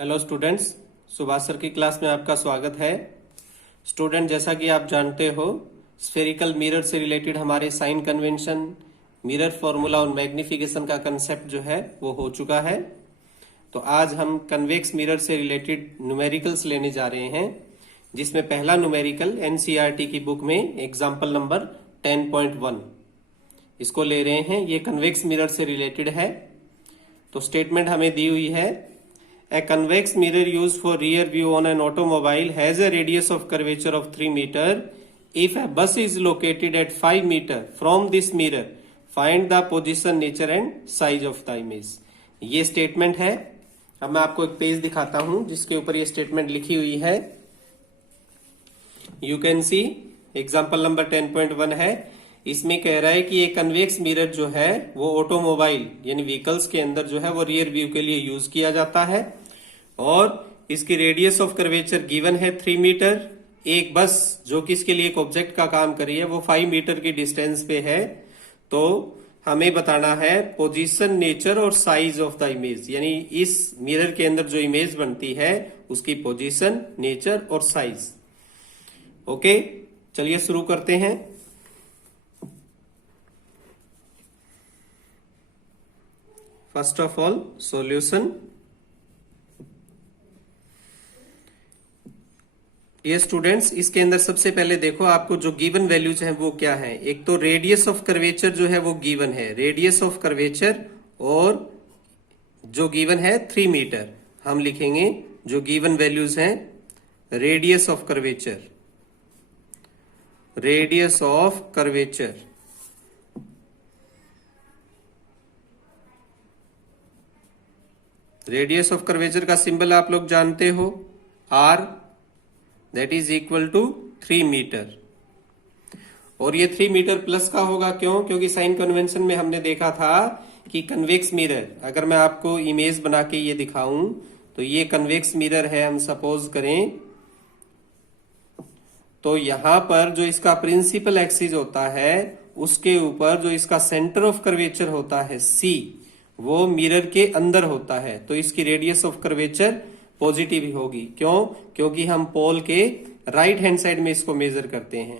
Hello students, Subhash sir की class में आपका स्वागत है। स्टूडेंट, जैसा कि आप जानते हो, स्फेरिकल मिरर से रिलेटेड हमारे साइन कन्वेंशन, मिरर फॉर्मूला और मैग्निफिकेशन का कंसेप्ट जो है वो हो चुका है। तो आज हम कन्वेक्स मिरर से रिलेटेड न्यूमेरिकल्स लेने जा रहे हैं, जिसमें पहला न्यूमेरिकल एनसीईआरटी की बुक में एग्जाम्पल नंबर 10.1 इसको ले रहे हैं। ये कन्वेक्स मिरर से रिलेटेड है। तो स्टेटमेंट हमें दी हुई है, A convex mirror used for rear view on an automobile has a radius of curvature of 3 meter. If a bus is located at 5 meter from this mirror, find the position, nature and size of the image. ये statement है। अब मैं आपको एक page दिखाता हूं जिसके ऊपर ये स्टेटमेंट लिखी हुई है। You can C example number 10.1 है। इसमें कह रहा है कि ये कन्वेक्स मिरर जो है वो ऑटोमोबाइल यानी व्हीकल्स के अंदर जो है वो रियर व्यू के लिए यूज किया जाता है और इसकी रेडियस ऑफ कर्वेचर गिवन है 3 मीटर। एक बस जो कि इसके लिए एक ऑब्जेक्ट का काम कर रही है वो 5 मीटर की डिस्टेंस पे है। तो हमें बताना है पोजीशन, नेचर और साइज ऑफ द इमेज, यानी इस मिरर के अंदर जो इमेज बनती है उसकी पोजीशन, नेचर और साइज। ओके, चलिए शुरू करते हैं। First of all solution. ये स्टूडेंट्स, इसके अंदर सबसे पहले देखो आपको जो गिवन वैल्यूज हैं वो क्या है। एक तो रेडियस ऑफ कर्वेचर जो है वो गिवन है, रेडियस ऑफ कर्वेचर, और जो गिवन है 3 मीटर। हम लिखेंगे जो गिवन वैल्यूज हैं, radius of curvature, radius of curvature, radius of curvature का सिंबल आप लोग जानते हो, R, that is equal to 3 metre. और ये 3 मीटर प्लस का होगा, क्यों? क्योंकि साइन कन्वेंशन में हमने देखा था कि कन्वेक्स मिरर, अगर मैं आपको इमेज बना के ये दिखाऊं तो ये कन्वेक्स मिरर है, हम सपोज करें। तो यहां पर जो इसका प्रिंसिपल एक्सिस होता है उसके ऊपर जो इसका सेंटर ऑफ कर्वेचर होता है सी, वो मिरर के अंदर होता है। तो इसकी रेडियस ऑफ कर्वेचर पॉजिटिव ही होगी। क्यों? क्योंकि हम पोल के राइट हैंड साइड में इसको मेजर करते हैं।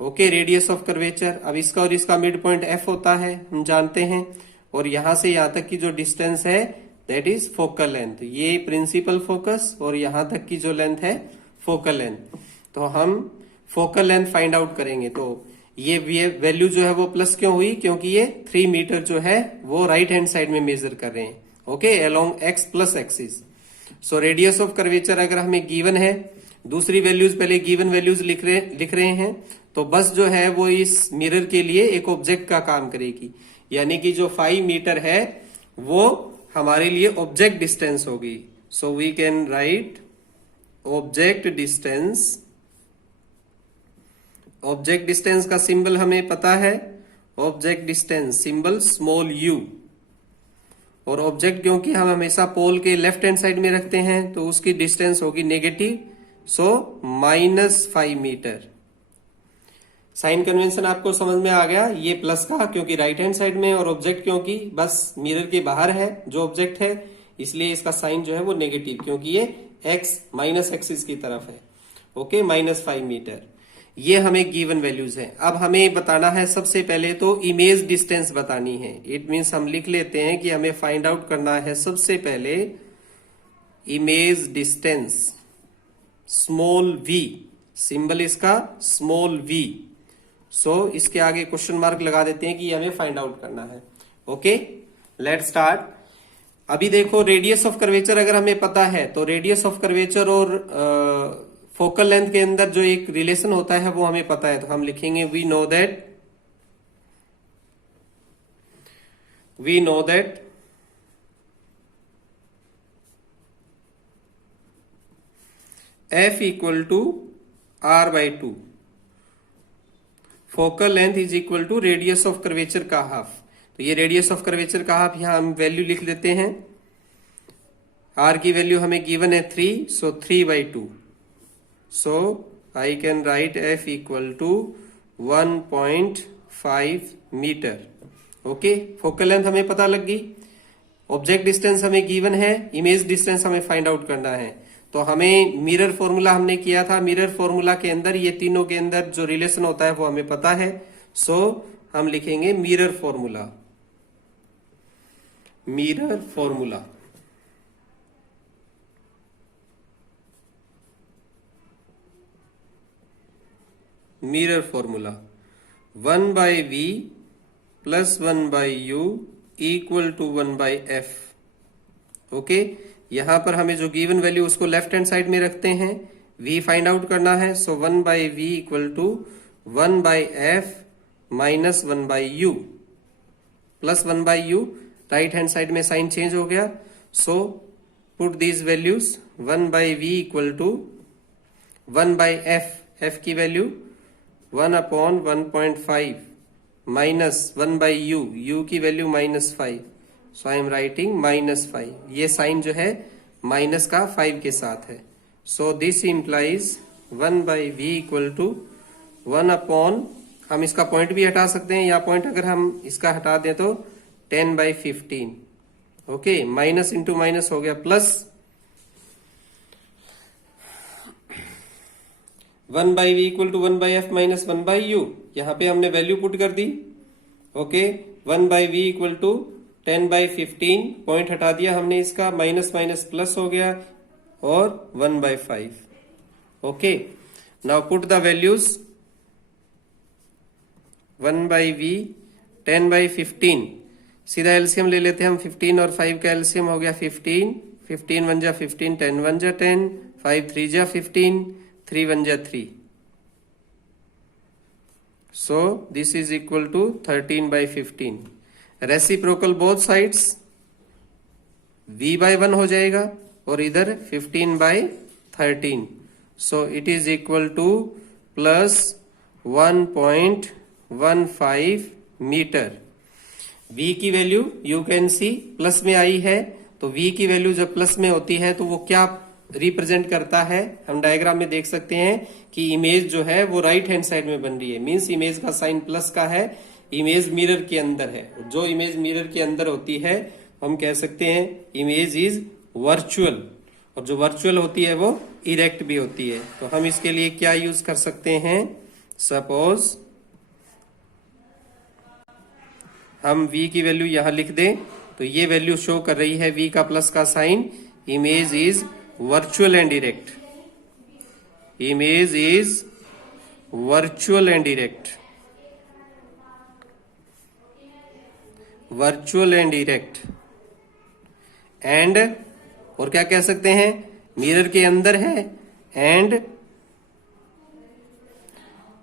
Okay, radius of curvature. अब इसका और इसका मिड पॉइंट एफ होता है, हम जानते हैं। और यहां से यहां तक की जो डिस्टेंस है दैट इज फोकल लेंथ। ये प्रिंसिपल फोकस और यहां तक की जो लेंथ है फोकल लेंथ। तो हम फोकल लेंथ फाइंड आउट करेंगे। तो ये वैल्यू जो है वो प्लस क्यों हुई? क्योंकि ये 3 मीटर जो है वो राइट हैंड साइड में मेजर कर रहे हैं। Okay, along x plus axis. So radius of curvature अगर हमें गिवन है, दूसरी वैल्यूज पहले गिवन वैल्यूज लिख रहे हैं, तो बस जो है वो इस मिरर के लिए एक ऑब्जेक्ट का काम करेगी। यानी कि जो 5 मीटर है वो हमारे लिए ऑब्जेक्ट डिस्टेंस होगी। So we can write object distance. Object distance का सिंबल हमें पता है, object distance symbol small u. और ऑब्जेक्ट क्योंकि हम हमेशा पोल के लेफ्ट हैंड साइड में रखते हैं तो उसकी डिस्टेंस होगी नेगेटिव, सो -5 मीटर। साइन कन्वेंशन आपको समझ में आ गया। ये प्लस का क्योंकि राइट हैंड साइड में, और ऑब्जेक्ट क्योंकि बस मिरर के बाहर है जो ऑब्जेक्ट है, इसलिए इसका साइन जो है वो नेगेटिव, क्योंकि ये एक्स माइनस एक्सिस की तरफ है। Okay, -5 metre. ये हमें गिवन वैल्यूज है। अब हमें बताना है सबसे पहले तो इमेज डिस्टेंस बतानी है। इट मीन्स हम लिख लेते हैं कि हमें फाइंड आउट करना है सबसे पहले image distance, small v, symbol इसका स्मॉल वी। सो इसके आगे क्वेश्चन मार्क लगा देते हैं कि हमें फाइंड आउट करना है। Okay, let start. अभी देखो, रेडियस ऑफ कर्वेचर अगर हमें पता है तो रेडियस ऑफ कर्वेचर और फोकल लेंथ के अंदर जो एक रिलेशन होता है वो हमें पता है। तो हम लिखेंगे we know that f equal to r/2, focal length is equal to radius of curvature का हाफ। तो ये रेडियस ऑफ कर्वेचर का हाफ यहां हम वैल्यू लिख देते हैं। r की वैल्यू हमें गिवन है 3, so 3/2। So I can write f equal to 1.5 metre. Okay, focal length हमें पता लग गई। ऑब्जेक्ट डिस्टेंस हमें गिवन है, इमेज डिस्टेंस हमें फाइंड आउट करना है। तो हमें मिरर फॉर्मूला हमने किया था, मिरर फॉर्मूला के अंदर ये तीनों के अंदर जो रिलेशन होता है वो हमें पता है। सो हम लिखेंगे mirror formula, mirror formula. Mirror formula 1/v plus 1/u equal to 1/f। Okay, यहां पर हमें जो गिवन वैल्यू उसको लेफ्ट हैंड साइड में रखते हैं, v फाइंड आउट करना है। So 1/v equal to 1/f minus 1/u plus 1/u। Right hand side में साइन चेंज हो गया। So put these values, 1/v equal to 1/f, f की वैल्यू 1/1.5 माइनस 1/u, u की value -5। So I am writing -5। ये sign जो है minus का 5 के साथ है। So this implies 1/v equal to 1/, हम इसका पॉइंट भी हटा सकते हैं, या पॉइंट अगर हम इसका हटा दें तो 10/15। ओके, माइनस इंटू माइनस हो गया plus 1/v equal to 1/f minus 1/u। यहां पे हमने वैल्यू पुट कर दी। Okay, 1/v equal to 10/15, point हटा दिया हमने इसका, माइनस माइनस प्लस हो गया और 1/5। Okay, now put the values, 1/v 10/15, सीधा एलसीएम ले लेते हैं हम। 15 और 5 का एलसीएम हो गया 15, 15 1 जा 15, 10 1 जा 10, 5 3 जा 15, 3 1 जा 3। So this is equal to 13/15। Reciprocal both sides, v/1 हो जाएगा और इधर 15/13। So it is equal to plus 1.15 metre. v की value you can see plus में आई है, तो v की वैल्यू जब प्लस में होती है तो वो क्या रिप्रेजेंट करता है, हम डायग्राम में देख सकते हैं कि इमेज जो है वो राइट हैंड साइड में बन रही है। मींस इमेज का साइन प्लस का है, इमेज मिरर के अंदर है। जो इमेज मिरर के अंदर होती है हम कह सकते हैं इमेज इज वर्चुअल, और जो वर्चुअल होती है वो इरेक्ट भी होती है। तो हम इसके लिए क्या यूज कर सकते हैं, सपोज हम v की वैल्यू यहां लिख दें तो ये वैल्यू शो कर रही है v का प्लस का sign, image is virtual and erect, image is virtual and erect, virtual and erect. And और क्या कह सकते हैं, मिरर के अंदर है, and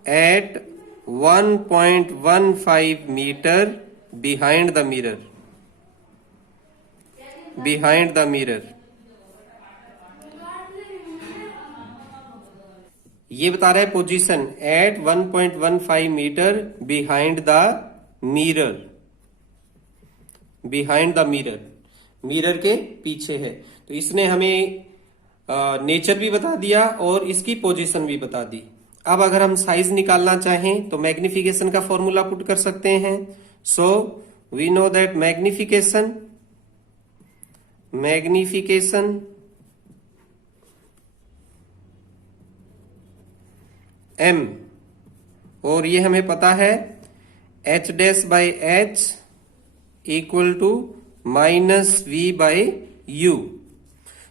at 1.15 metre behind the mirror, behind the mirror. ये बता रहा है position at 1.15 metre behind the mirror, behind the mirror, mirror के पीछे है। तो इसने हमें नेचर भी बता दिया और इसकी पोजीशन भी बता दी। अब अगर हम साइज निकालना चाहें तो मैग्निफिकेशन का फॉर्मूला पुट कर सकते हैं। So we know that magnification, magnification m, और ये हमें पता है h'/h equal to -v/u।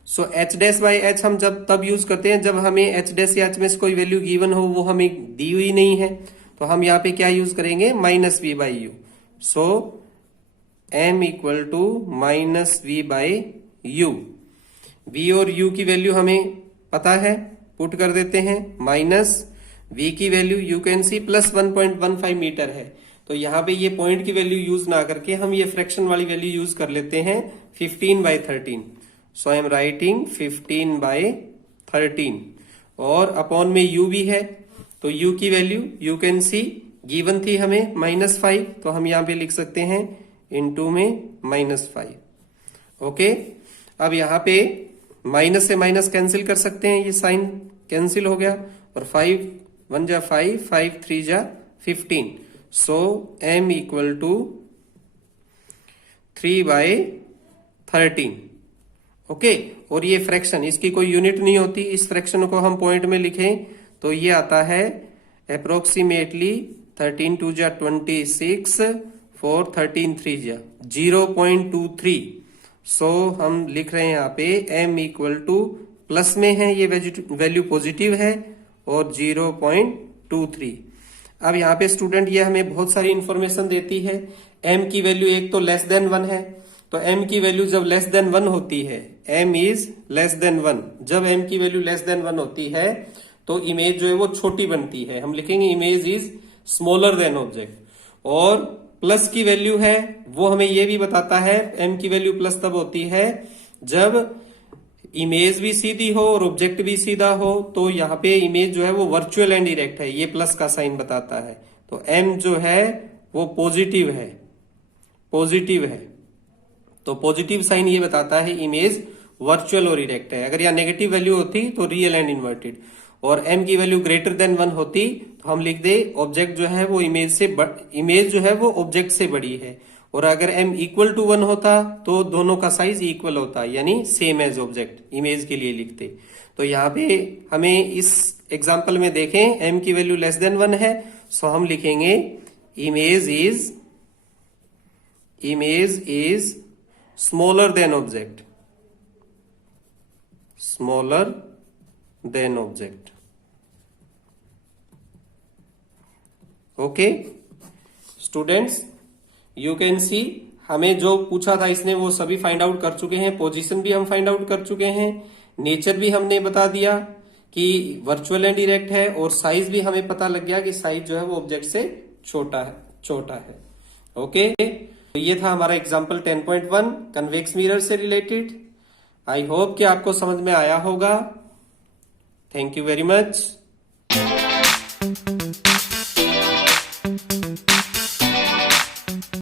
So h'/h हम जब तब यूज करते हैं जब हमें h' या h में से कोई वैल्यू गिवन हो, वो हमें दी हुई नहीं है, तो हम यहाँ पे क्या यूज करेंगे, -v/u। So m equal to -v/u। v और u की वैल्यू हमें पता है, पुट कर देते हैं, माइनस v की value you can see plus 1.15 metre है। तो यहाँ पे ये पॉइंट की वैल्यू यूज ना करके हम ये फ्रैक्शन वाली वैल्यू यूज कर लेते हैं 15/13। सो आई एम राइटिंग 15/13, और अपॉन में u भी है, तो u की value you can C given थी हमें -5, तो हम यहाँ पे लिख सकते हैं इनटू में -5। ओके, अब यहाँ पे माइनस से माइनस कैंसिल कर सकते हैं, ये साइन कैंसिल हो गया, और 5 1 जा 5, 5 3 जा 15। सो m इक्वल टू 3/15 13। ओके, और ये फ्रैक्शन, इसकी कोई यूनिट नहीं होती। इस फ्रैक्शन को हम पॉइंट में लिखें तो ये आता है अप्रोक्सीमेटली 13 2 जा 26 4 13 3 जा 0.23। सो हम लिख रहे हैं यहाँ पे m इक्वल टू प्लस में है, ये वैल्यू पॉजिटिव है, और 0.23। अब यहाँ पे स्टूडेंट ये हमें बहुत सारी इंफॉर्मेशन देती है। m की वैल्यू एक तो लेस देन 1 है, तो m की वैल्यू जब लेस देन 1 होती है, m इज लेस देन 1, जब m की वैल्यू लेस देन 1 होती है तो इमेज जो है वो छोटी बनती है, हम लिखेंगे image is smaller than object. और प्लस की वैल्यू है वो हमें ये भी बताता है, m की वैल्यू प्लस तब होती है जब इमेज भी सीधी हो और ऑब्जेक्ट भी सीधा हो, तो यहाँ पे इमेज जो है वो वर्चुअल एंड डायरेक्ट है, ये प्लस का साइन बताता है। तो m जो है वो पॉजिटिव है, पॉजिटिव है, तो पॉजिटिव साइन ये बताता है इमेज वर्चुअल और इरेक्ट है। अगर यहाँ नेगेटिव वैल्यू होती तो रियल एंड इन्वर्टेड, और m की वैल्यू ग्रेटर देन 1 होती तो हम लिख दे ऑब्जेक्ट जो है वो इमेज जो है वो ऑब्जेक्ट से बड़ी है। और अगर m इक्वल टू 1 होता तो दोनों का साइज इक्वल होता, यानी सेम एज ऑब्जेक्ट इमेज के लिए लिखते। तो यहाँ पे हमें इस एग्जाम्पल में देखें m की वैल्यू लेस देन 1 है, सो हम लिखेंगे image is smaller than object, smaller than object. Okay students, you can सी हमें जो पूछा था इसने वो सभी फाइंड आउट कर चुके हैं। पोजीशन भी हम फाइंड आउट कर चुके हैं, नेचर भी हमने बता दिया कि वर्चुअल एंड डायरेक्ट है, और साइज भी हमें पता लग गया कि साइज जो है वो ऑब्जेक्ट से छोटा है। ओके, तो ये था हमारा एग्जाम्पल 10.1 कन्वेक्स मिरर से रिलेटेड। आई होप कि आपको समझ में आया होगा। Thank you very much.